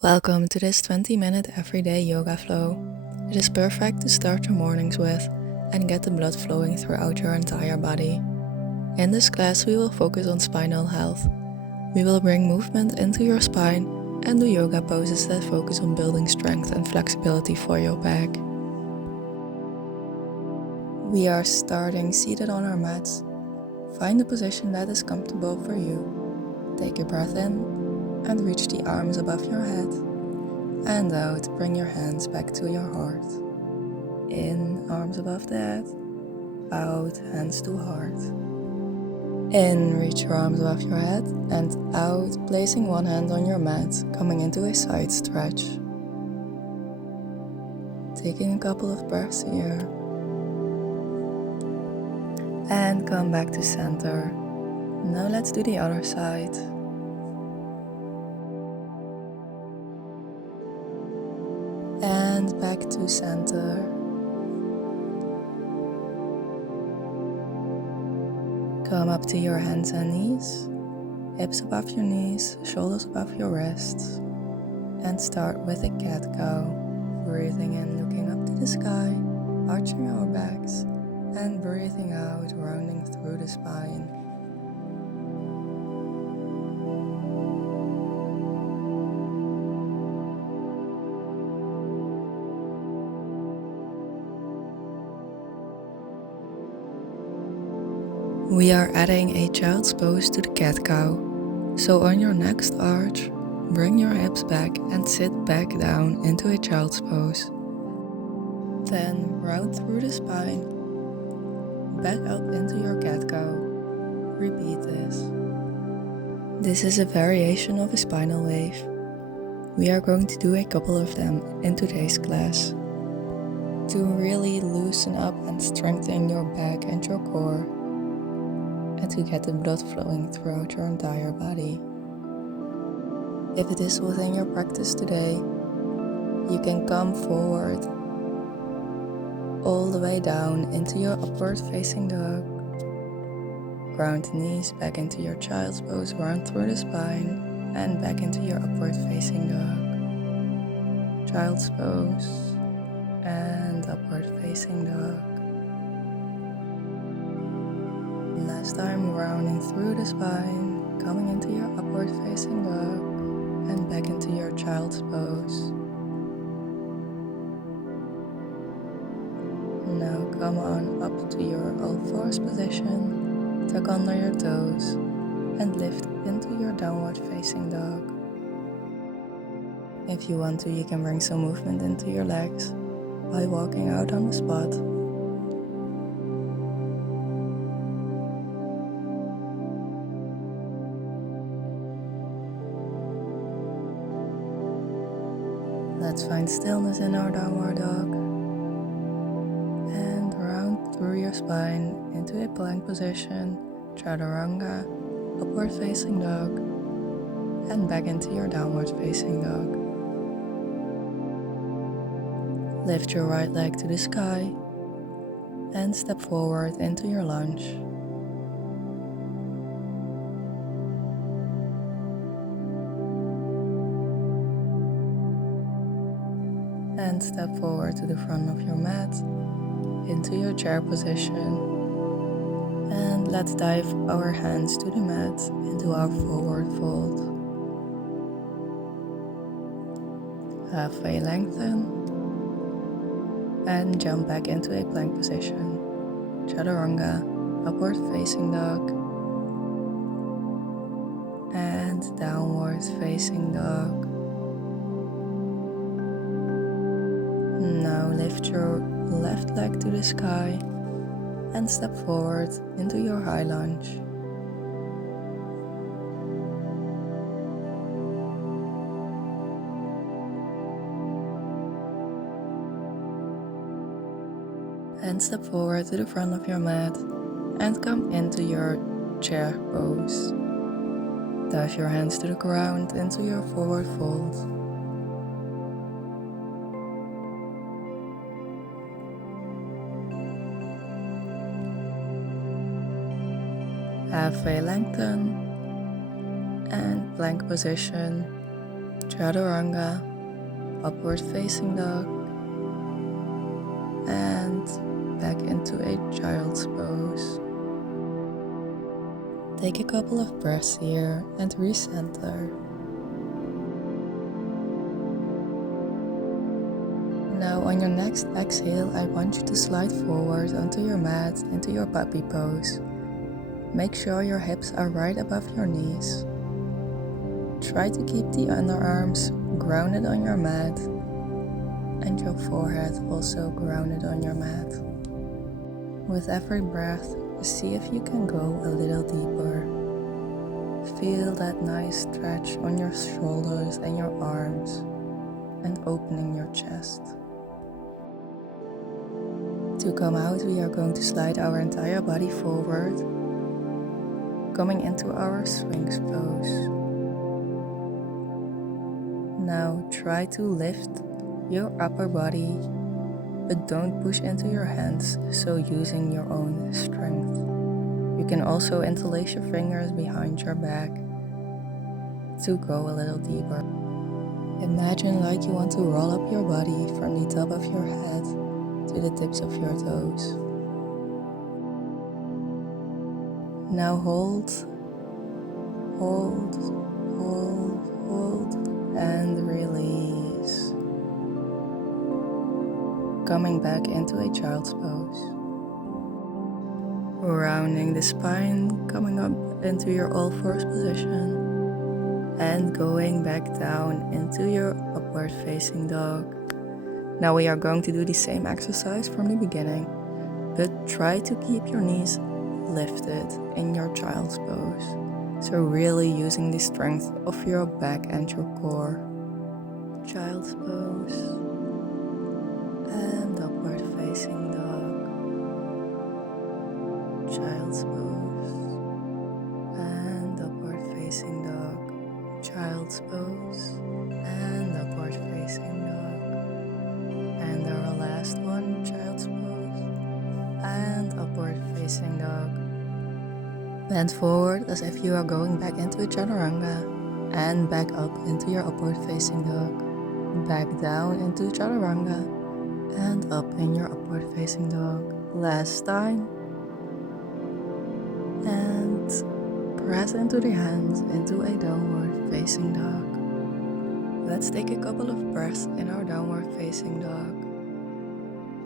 Welcome to this 20-minute everyday yoga flow. It is perfect to start your mornings with and get the blood flowing throughout your entire body. In this class, we will focus on spinal health. We will bring movement into your spine and do yoga poses that focus on building strength and flexibility for your back. We are starting seated on our mats. Find a position that is comfortable for you. Take a breath in and reach the arms above your head. And out, bring your hands back to your heart. In, arms above the head. Out, hands to heart. In, reach your arms above your head. And out, placing one hand on your mat, coming into a side stretch. Taking a couple of breaths here. And come back to center. Now let's do the other side. And back to center. Come up to your hands and knees, hips above your knees, shoulders above your wrists, and start with a cat-cow. Breathing in, looking up to the sky, arching our backs, and breathing out, rounding through the spine. We are adding a child's pose to the cat-cow. So on your next arch, bring your hips back and sit back down into a child's pose. Then round through the spine, back up into your cat-cow. Repeat this. This is a variation of a spinal wave. We are going to do a couple of them in today's class. To really loosen up and strengthen your back and your core, and to get the blood flowing throughout your entire body. If it is within your practice today, you can come forward all the way down into your upward facing dog. Ground the knees back into your child's pose, round through the spine, and back into your upward facing dog. Child's pose, and upward facing dog. Last time, rounding through the spine, coming into your upward facing dog, and back into your child's pose. Now come on up to your all fours position, tuck under your toes, and lift into your downward facing dog. If you want to, you can bring some movement into your legs by walking out on the spot. Let's find stillness in our downward dog. And round through your spine into a plank position, chaturanga, upward facing dog, and back into your downward facing dog. Lift your right leg to the sky and step forward into your lunge. And step forward to the front of your mat, into your chair position. And let's dive our hands to the mat into our forward fold. Halfway lengthen. And jump back into a plank position. Chaturanga, upward facing dog. And downward facing dog. Now lift your left leg to the sky and step forward into your high lunge. And step forward to the front of your mat and come into your chair pose. Dive your hands to the ground into your forward fold. Halfway lengthen and plank position. chaturanga, upward facing dog, and back into a child's pose. Take a couple of breaths here and recenter. Now on your next exhale, I want you to slide forward onto your mat into your puppy pose. Make sure your hips are right above your knees. Try to keep the underarms grounded on your mat and your forehead also grounded on your mat. With every breath, see if you can go a little deeper. Feel that nice stretch on your shoulders and your arms and opening your chest. To come out, we are going to slide our entire body forward, coming into our Sphinx pose. Now try to lift your upper body, but don't push into your hands, so using your own strength. You can also interlace your fingers behind your back to go a little deeper. Imagine like you want to roll up your body from the top of your head to the tips of your toes. Now hold, hold, hold, hold, and release. Coming back into a child's pose. Rounding the spine, coming up into your all fours position, and going back down into your upward facing dog. Now we are going to do the same exercise from the beginning, but try to keep your knees lifted in your child's pose. So really using the strength of your back and your core. Child's pose and upward facing dog. Child's pose and upward facing dog. Child's pose and upward facing dog. And our last one, child's pose and upward facing dog. Bend forward as if you are going back into a chaturanga and back up into your upward facing dog. Back down into chaturanga and up in your upward facing dog. Last time. And press into the hands into a downward facing dog. Let's take a couple of breaths in our downward facing dog.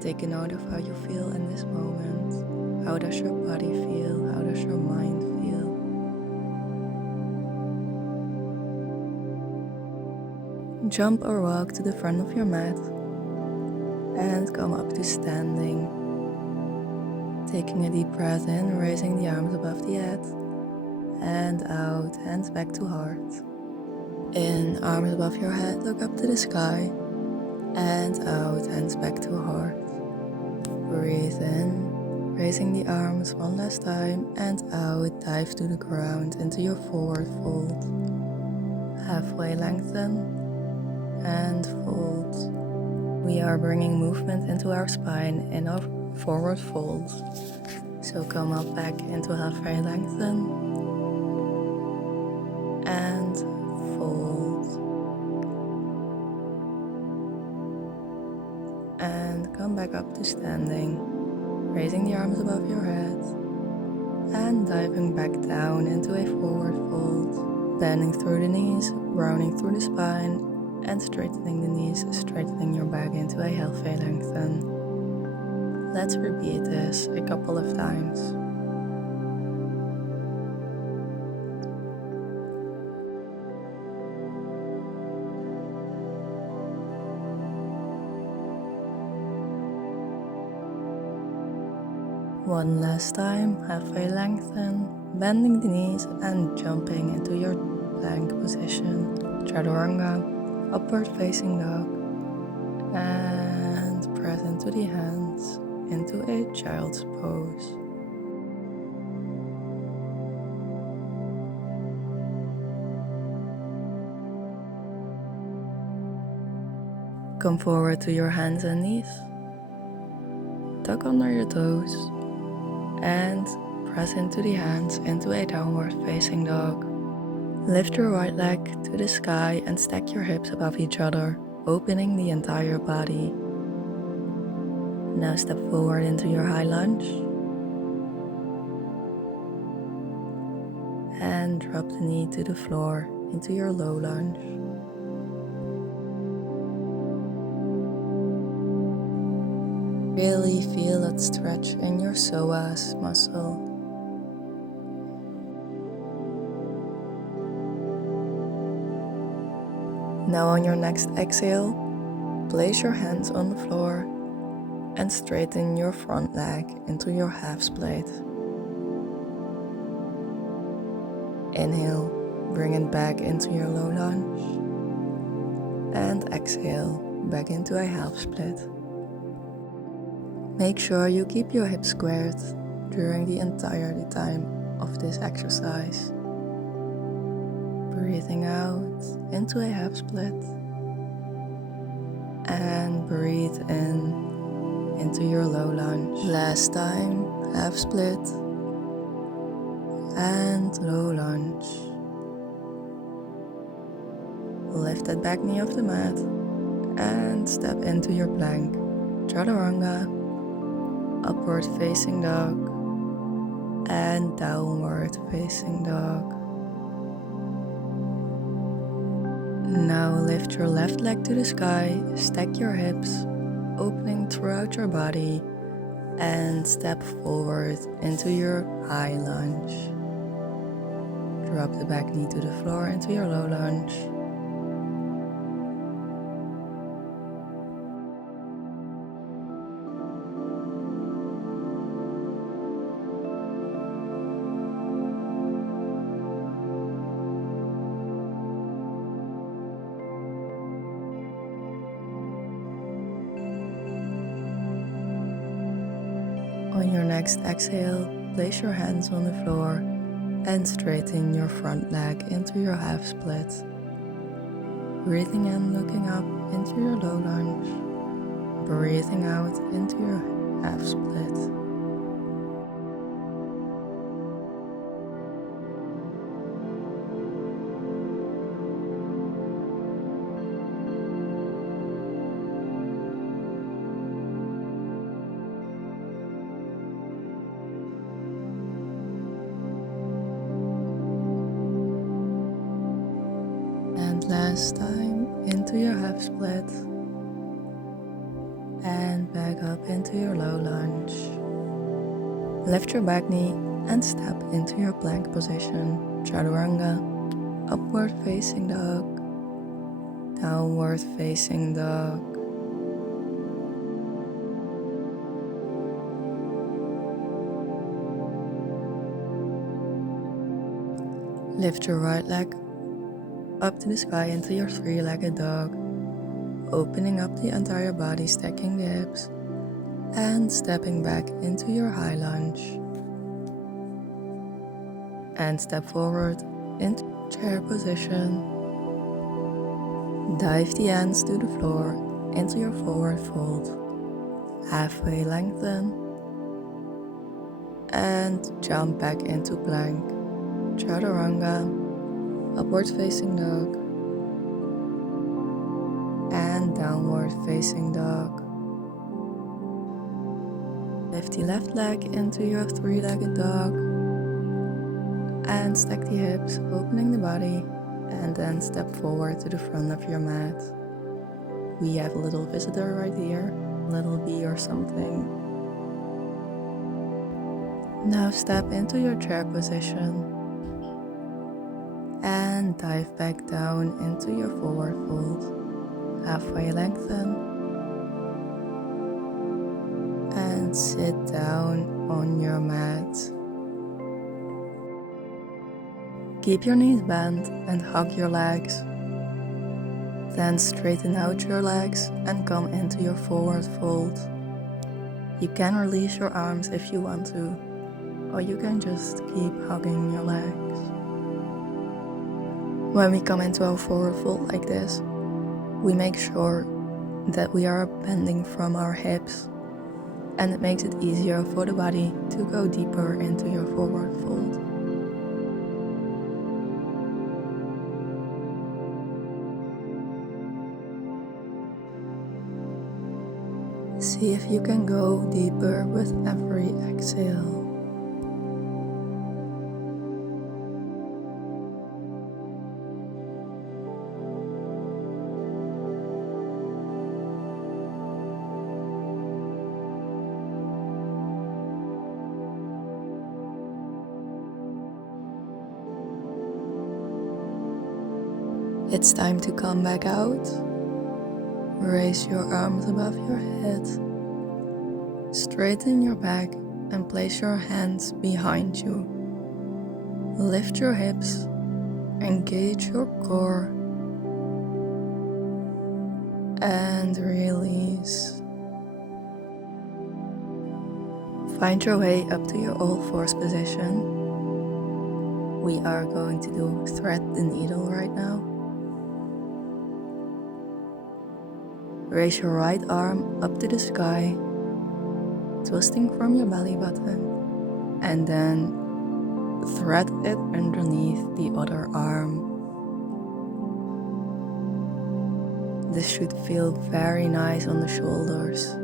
Take a note of how you feel in this moment. How does your body feel? How does your mind feel? Jump or walk to the front of your mat and come up to standing. Taking a deep breath in, raising the arms above the head, and out, hands back to heart. In, arms above your head, look up to the sky, and out, hands back to heart. Breathe in, raising the arms one last time, and out, dive to the ground into your forward fold. Halfway lengthen, and fold. We are bringing movement into our spine in our forward fold. So come up back into halfway lengthen, and fold. And come back up to standing, raising the arms above your head, and diving back down into a forward fold, bending through the knees, rounding through the spine, and straightening the knees, straightening your back into a halfway lengthen. Let's repeat this a couple of times. One last time, halfway lengthen, bending the knees and jumping into your plank position. Chaturanga, upward facing dog, and press into the hands into a child's pose. Come forward to your hands and knees. Tuck under your toes and press into the hands into a downward facing dog. Lift your right leg to the sky and stack your hips above each other, opening the entire body. Now step forward into your high lunge and drop the knee to the floor into your low lunge. Really feel that stretch in your psoas muscle. Now on your next exhale, place your hands on the floor and straighten your front leg into your half split. Inhale, bring it back into your low lunge, and exhale back into a half split. Make sure you keep your hips squared during the entire time of this exercise. Breathing out into a half split and breathe in into your low lunge. Last time, half split and low lunge. Lift that back knee off the mat and step into your plank, chaturanga, upward facing dog, and downward facing dog. Now lift your left leg to the sky, stack your hips, opening throughout your body, and step forward into your high lunge. Drop the back knee to the floor into your low lunge. On your next exhale, place your hands on the floor and straighten your front leg into your half split. Breathing in, looking up into your low lunge. Breathing out into your half split. And last time into your half split and back up into your low lunge. Lift your back knee and step into your plank position, chaturanga, upward facing dog, downward facing dog. Lift your right leg up to the sky into your three-legged dog, opening up the entire body, stacking the hips, and stepping back into your high lunge. And step forward into chair position. Dive the hands to the floor into your forward fold. Halfway lengthen. And jump back into plank. Chaturanga, upward facing dog, and downward facing dog. Lift the left leg into your three-legged dog and stack the hips, opening the body, and then step forward to the front of your mat. We have a little visitor right here, little bee or something. Now step into your chair position and dive back down into your forward fold. Halfway lengthen and sit down on your mat. Keep your knees bent and hug your legs. Then straighten out your legs and come into your forward fold. You can release your arms if you want to, or you can just keep hugging your legs. When we come into our forward fold like this, we make sure that we are bending from our hips, and it makes it easier for the body to go deeper into your forward fold. See if you can go deeper with every exhale. It's time to come back out. Raise your arms above your head. Straighten your back and place your hands behind you. Lift your hips, engage your core, and release. Find your way up to your all fours position. We are going to do thread the needle right now. Raise your right arm up to the sky, twisting from your belly button, and then thread it underneath the other arm. This should feel very nice on the shoulders.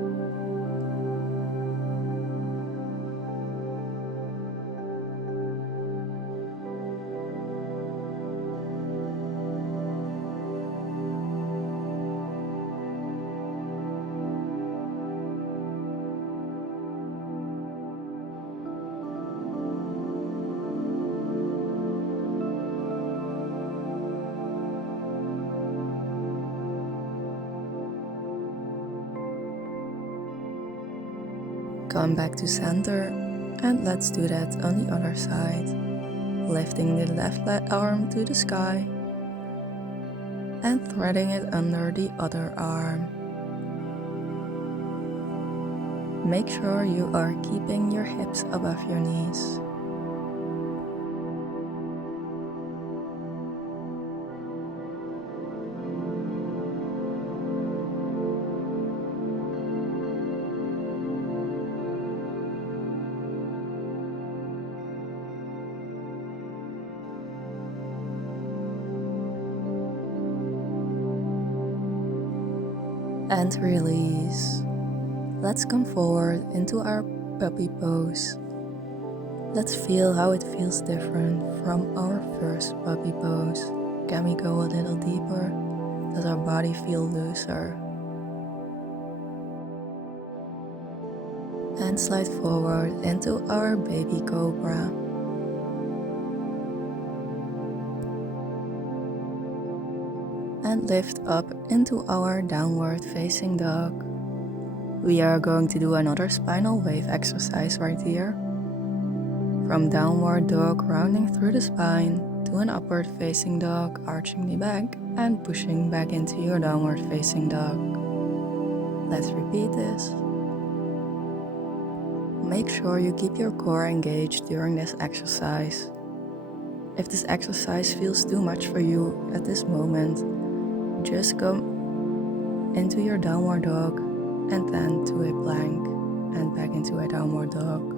Come back to center and let's do that on the other side. Lifting the left arm to the sky and threading it under the other arm. Make sure you are keeping your hips above your knees. And release. Let's come forward into our puppy pose. Let's feel how it feels different from our first puppy pose. Can we go a little deeper? Does our body feel looser? And slide forward into our baby cobra. And lift up into our downward facing dog. We are going to do another spinal wave exercise right here. From downward dog, rounding through the spine, to an upward facing dog, arching the back and pushing back into your downward facing dog. Let's repeat this. Make sure you keep your core engaged during this exercise. If this exercise feels too much for you at this moment, just come into your downward dog and then to a plank and back into a downward dog.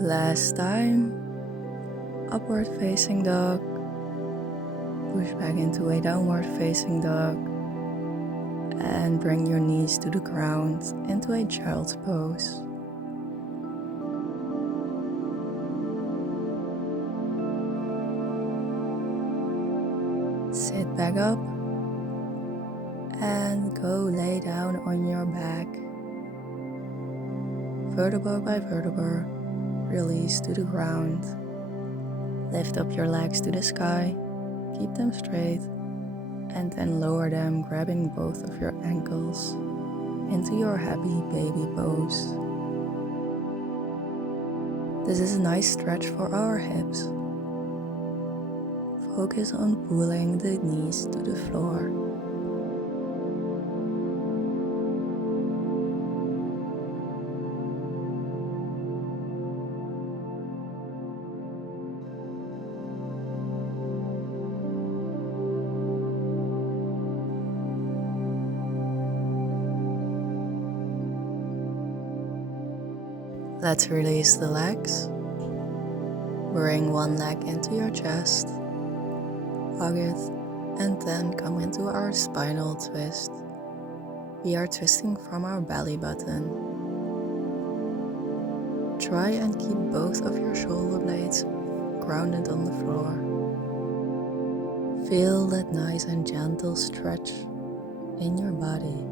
Last time, upward facing dog, push back into a downward facing dog, and bring your knees to the ground into a child's pose. Sit back up and go lay down on your back. Vertebra by vertebra, release to the ground. Lift up your legs to the sky, keep them straight, and then lower them, grabbing both of your ankles into your happy baby pose. This is a nice stretch for our hips. Focus on pulling the knees to the floor. Let's release the legs. Bring one leg into your chest, hug it, and then come into our spinal twist. We are twisting from our belly button. Try and keep both of your shoulder blades grounded on the floor. Feel that nice and gentle stretch in your body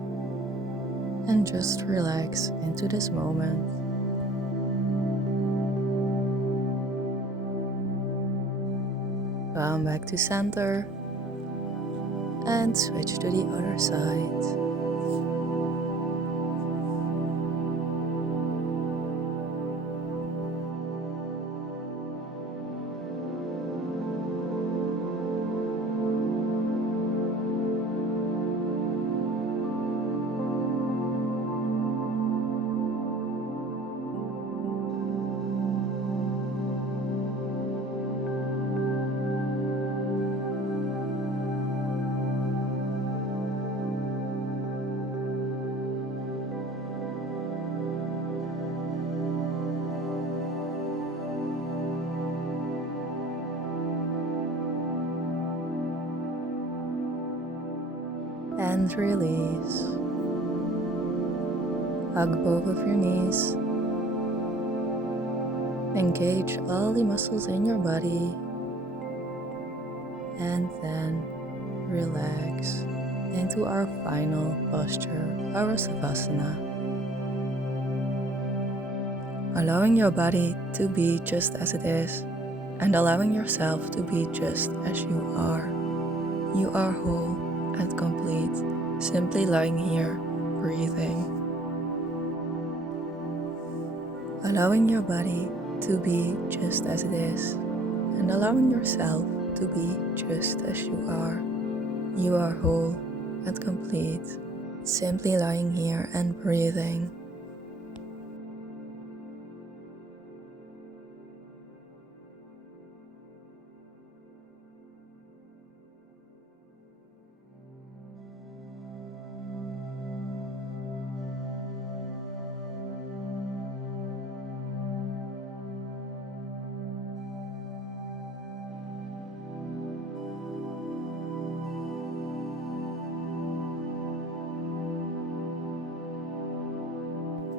and just relax into this moment. Come back to center and switch to the other side. And release. Hug both of your knees. Engage all the muscles in your body. And then relax into our final posture, our savasana. Allowing your body to be just as it is, and allowing yourself to be just as you are. You are whole and complete, simply lying here, breathing. Allowing your body to be just as it is, and allowing yourself to be just as you are. You are whole and complete, simply lying here and breathing.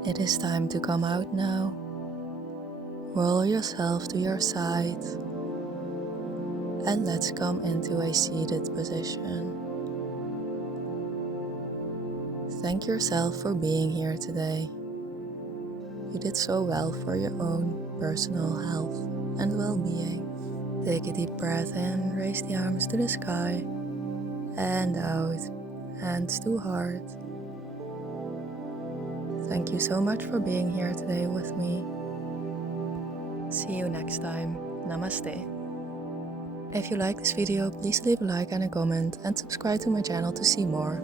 It is time to come out now. Roll yourself to your side and let's come into a seated position. Thank yourself for being here today. You did so well for your own personal health and well-being. Take a deep breath in, raise the arms to the sky, and out, hands to heart. Thank you so much for being here today with me. See you next time. Namaste. If you like this video, please leave a like and a comment and subscribe to my channel to see more.